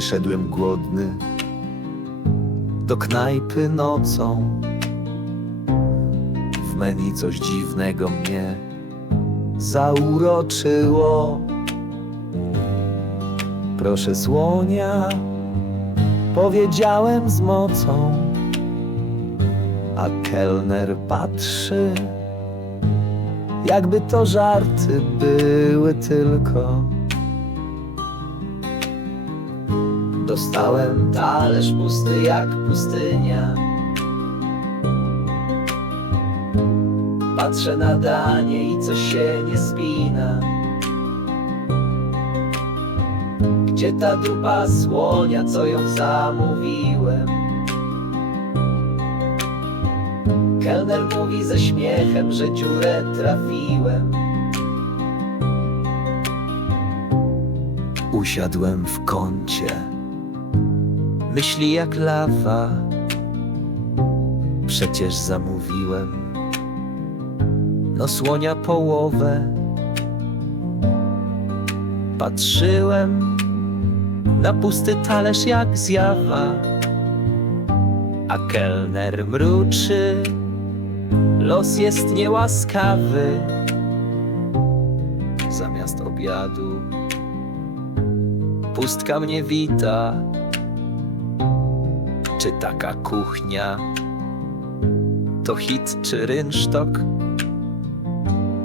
Szedłem głodny do knajpy nocą. W menu coś dziwnego mnie zauroczyło. Proszę słonia, powiedziałem z mocą, a kelner patrzy, jakby to żarty były tylko. Dostałem talerz pusty jak pustynia. Patrzę na danie i coś się nie spina. Gdzie ta dupa słonia, co ją zamówiłem? Kelner mówi ze śmiechem, że dziurę trafiłem. Usiadłem w kącie. Myśli jak lawa. Przecież zamówiłem. No słonia połowę. Patrzyłem na pusty talerz jak zjawa. A kelner mruczy. Los jest niełaskawy. Zamiast obiadu pustka mnie wita. Czy taka kuchnia to hit czy rynsztok?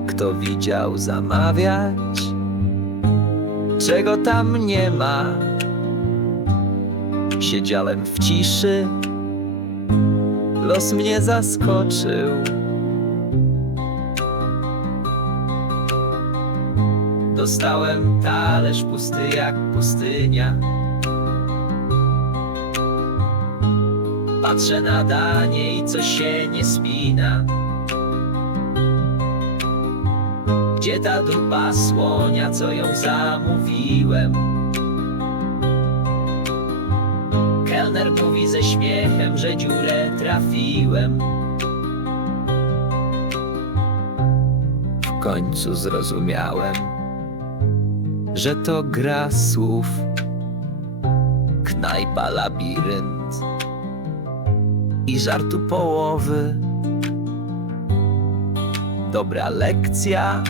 Kto widział zamawiać? Czego tam nie ma? Siedziałem w ciszy, los mnie zaskoczył. Dostałem talerz pusty jak pustynia. Patrzę na danie i coś się nie spina. Gdzie ta dupa słonia, co ją zamówiłem? Kelner mówi ze śmiechem, że dziurę trafiłem. W końcu zrozumiałem, że to gra słów, knajpa labirynt i żartu połowy. Dobra lekcja,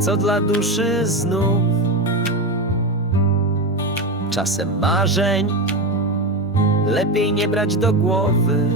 co dla duszy znów. Czasem marzeń lepiej nie brać do głowy.